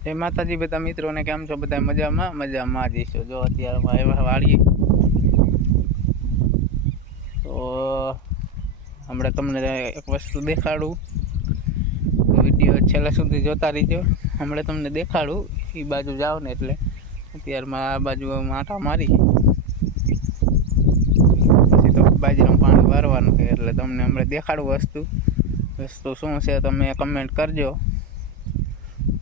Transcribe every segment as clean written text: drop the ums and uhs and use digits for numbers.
જય માતાજી બધા મિત્રોને, કેમ છો બધા? મજામાં જઈશું. જો અત્યારે વાળીએ તો હમણાં તમને એક વસ્તુ દેખાડું, વિડીયો છેલ્લા સુધી જોતા રહીજો. હમણાં તમને દેખાડું, એ બાજુ જાઓ ને એટલે અત્યારમાં આ બાજુ આંટા મારી પછી તો બાજરાનું પાણી વારવાનું છે, એટલે તમને હમણાં દેખાડું વસ્તુ શું છે તમે કમેન્ટ કરજો.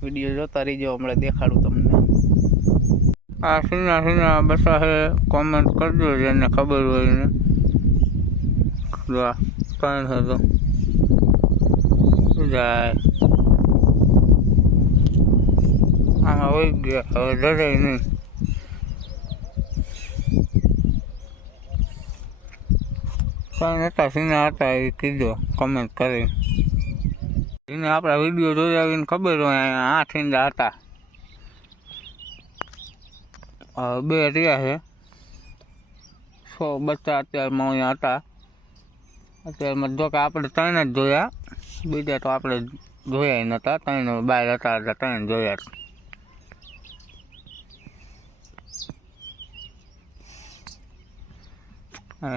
વિડીયો જોતા રહીજો, હમણાં દેખાડું તમને. આ સીના બસા છે, કોમેન્ટ કરજો જેને ખબર હોય ને. કઈ છે તો જાય આમાં હોય ગયા, હવે જરાય નહીં. કઈ હતા સીના હતા એ કીધો કમેન્ટ કરી. એને આપણા વિડીયો જોઈ આવીને ખબર હોય 8 ઈંડા હતા, 2 રહ્યા છે. 100 બચ્ચા અત્યારમાં અહીંયા હતા. અત્યારમાં જો કે આપણે 3 જ જોયા, બીજા તો આપણે જોયા નહોતા. 3 બહાર હતા એટલે 3 જોયા.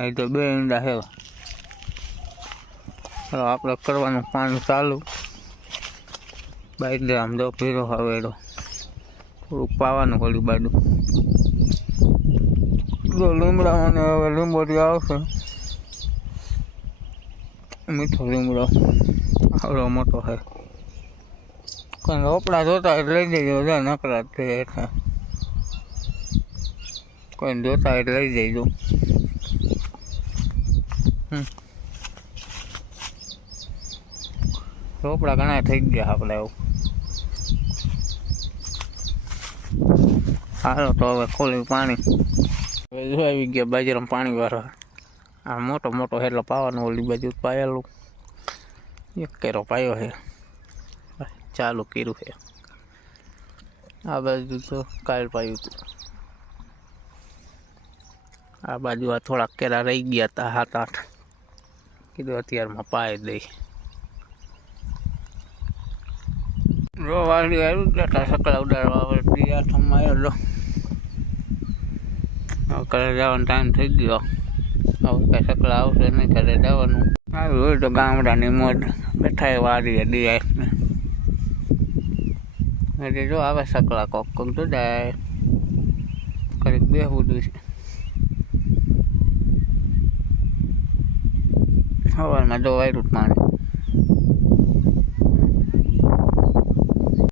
એ તો 2 ઈંડા છે. આપણે કરવાનું પાણી ચાલુ. બાઈક આમ જો પીરો હવેડો થોડુંક પાવાનું ઓલી બાજુ. જો લીમડામાં હવે લીંબોડી આવશે, મીઠો લીમડો આવડો મોટો છે. કોઈ રોપડા જોતા એટલે લઈ જજો, નકરા છે એટલે કોઈ જોતા એટલે લઈ જજો. રોપડા ઘણા થઈ ગયા આપણે. એવું હાલો તો હવે ખોલી પાણી. હવે જો આવી ગયા બાજરામાં પાણી વાળવા. આ મોટો હેલો પાવાનો, ઓલી બાજુ પાયેલું એક કેરો પાયો છે, ચાલુ કર્યું છે. આ બાજુ તો કાલ પાયું હતું. આ બાજુ આ થોડાક કેરા રહી ગયા હતા, 7-8. કીધું અત્યારમાં પાય દઈ. જો વાળી આવ્યું જતા સકડા ઉડાડવા. હવે દિયાઠમાં આવ્યો. હવે ઘરે જવાનો ટાઈમ થઈ ગયો. હવે કઈ સકડા આવશે નહીં, ઘરે જવાનું. આવ્યું હોય તો ગામડાની મોજ બેઠા વાળીએ દિયાઠને. એટલે જો આવે સકડા કોક તો જાય કંઈક બેહવું છે. સવારમાં જો વાયરું પાણી.